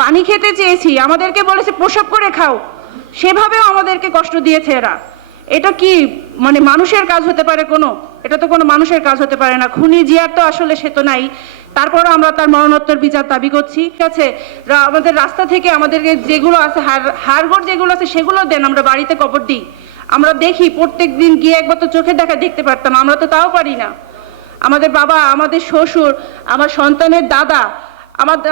পানি খেতে চেয়েছি, আমাদেরকে বলেছে প্রসব করে খাও, সেভাবেও আমাদেরকে কষ্ট দিয়েছে এরা। এটা কি মানে মানুষের কাজ হতে পারে? এটা তো কোনো মানুষের কাজ হতে পারে না। খুনি জিয়ার তো আসলে সে তো নাই, তারপরও আমরা তার মরণোত্তর বিচার দাবি করছি। ঠিক আছে, আমাদের রাস্তা থেকে আমাদেরকে যেগুলো আছে হাড়গোড় যেগুলো আছে সেগুলো দেন, আমরা বাড়িতে কবর দিই। আমরা দেখি প্রত্যেক দিন গিয়ে একবার তো চোখে দেখা দেখতে পারতাম, আমরা তো তাও পারি না। আমাদের বাবা, আমাদের শ্বশুর, আমার সন্তানের দাদা,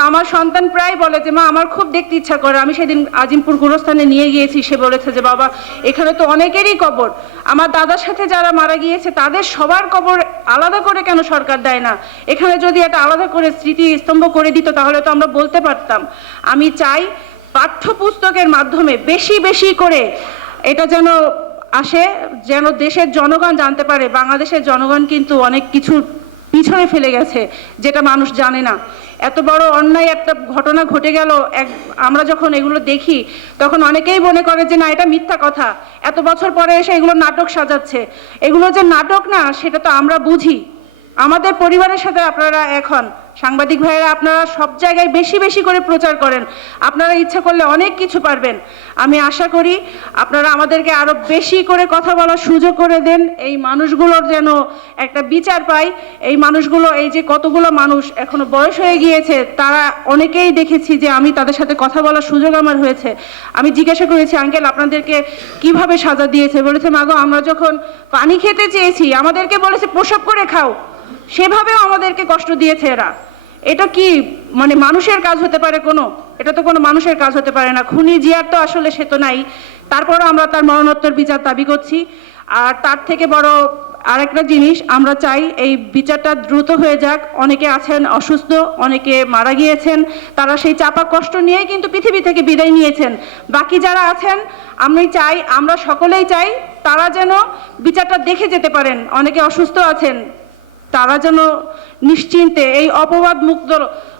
আমার সন্তান প্রায় বলে যে মা আমার খুব দেখতে ইচ্ছা করে। আমি সেদিন আজিমপুর গোরস্থানে নিয়ে গিয়েছি, সে বলেছে যে বাবা এখানে তো অনেকেরই কবর, আমার দাদার সাথে যারা মারা গিয়েছে তাদের সবার কবর আলাদা করে কেন সরকার দেয় না? এখানে যদি একটা আলাদা করে স্মৃতি স্তম্ভ করে দিত তাহলে তো আমরা বলতে পারতাম। আমি চাই পাঠ্যপুস্তকের মাধ্যমে বেশি বেশি করে এটা যেন আসে, যেন দেশের জনগণ জানতে পারে বাংলাদেশের জনগণ কিন্তু অনেক কিছু পিছনে ফেলে গেছে যেটা মানুষ জানে না। এত বড় অন্যায় একটা ঘটনা ঘটে গেল, আমরা যখন এগুলো দেখি তখন অনেকেই মনে করে যে না এটা মিথ্যা কথা, এত বছর পরে এসে এগুলো নাটক সাজাচ্ছে। এগুলো যে নাটক না সেটা তো আমরা বুঝি। আমাদের পরিবারের সাথে আপনারা এখন সাংবাদিক ভাইয়েরা আপনারা সব জায়গায় বেশি বেশি করে প্রচার করেন, আপনারা ইচ্ছা করলে অনেক কিছু পারবেন। আমি আশা করি আপনারা আমাদেরকে আরো বেশি করে কথা বলার সুযোগ করে দেন, এই মানুষগুলোর যেন একটা বিচার পায়। এই মানুষগুলো, এই যে কতগুলো মানুষ এখনো বয়স হয়ে গিয়েছে, তারা অনেকেই দেখেছি যে আমি তাদের সাথে কথা বলার সুযোগ আমার হয়েছে। আমি জিজ্ঞাসা করেছি আঙ্কেল আপনাদেরকে কিভাবে সাজা দিয়েছে? বলেছে মাগো আমরা যখন পানি খেতে চেয়েছি আমাদেরকে বলেছে প্রসব করে খাও, সেভাবেও আমাদেরকে কষ্ট দিয়েছে এরা। এটা কি মানে মানুষের কাজ হতে পারে? এটা তো কোনো মানুষের কাজ হতে পারে না। খুনি জিয়ার তো আসলে সে তো নাই, তারপরও আমরা তার মরণোত্তর বিচার দাবি করছি। আর তার থেকে বড় আরেকটা জিনিস, আমরা চাই এই বিচারটা দ্রুত হয়ে যাক। অনেকে আছেন অসুস্থ, অনেকে মারা গিয়েছেন, তারা সেই চাপা কষ্ট নিয়েই কিন্তু পৃথিবী থেকে বিদায় নিয়েছেন। বাকি যারা আছেন আমরা সকলেই চাই তারা যেন বিচারটা দেখে যেতে পারেন। অনেকে অসুস্থ আছেন, তারা যেন নিশ্চিন্তে এই অপবাদ মুক্ত,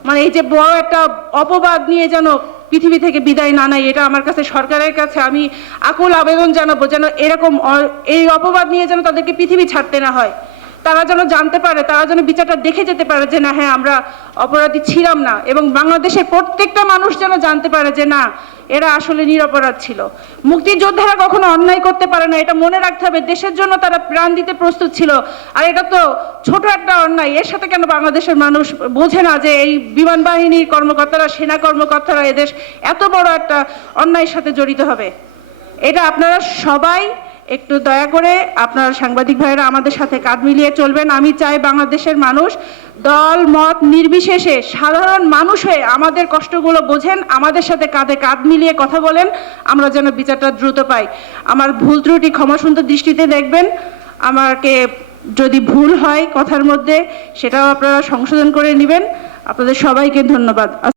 মানে এই যে বড় একটা অপবাদ নিয়ে যেন পৃথিবী থেকে বিদায় না নেয়। এটা আমার কাছে সরকারের কাছে আমি আকুল আবেদন জানাবো, যেন এরকম এই অপবাদ নিয়ে যেন তাদেরকে পৃথিবী ছাড়তে না হয়। তারা যেন জানতে পারে, তারা যেন বিচারটা দেখে যেতে পারে যে না হ্যাঁ আমরা অপরাধী ছিলাম না, এবং বাংলাদেশের প্রত্যেকটা মানুষ যেন জানতে পারে যে না এরা আসলে নিরপরাধ ছিল। মুক্তিযোদ্ধারা কখনো অন্যায় করতে পারে না, এটা মনে রাখতে হবে। দেশের জন্য তারা প্রাণ দিতে প্রস্তুত ছিল। আর এটা তো ছোট একটা অন্যায়, এর সাথে কেন বাংলাদেশের মানুষ বোঝে না যে এই বিমান বাহিনীর কর্মকর্তারা, সেনা কর্মকর্তারা এদেশ এত বড় একটা অন্যায়ের সাথে জড়িত হবে? এটা আপনারা সবাই একটু দয়া করে আপনার সাংবাদিক ভাইয়েরা আমাদের সাথে কাঁধ মিলিয়ে চলবেন। আমি চাই বাংলাদেশের মানুষ দল মত নির্বিশেষে সাধারণ মানুষ হয়ে আমাদের কষ্টগুলো বোঝেন, আমাদের সাথে কাঁধে কাঁধ মিলিয়ে কথা বলেন, আমরা যেন বিচারটা দ্রুত পাই। আমার ভুল ত্রুটি ক্ষমাসুন্দর দৃষ্টিতে দেখবেন। আমাকে যদি ভুল হয় কথার মধ্যে সেটাও আপনারা সংশোধন করে নেবেন। আপনাদের সবাইকে ধন্যবাদ।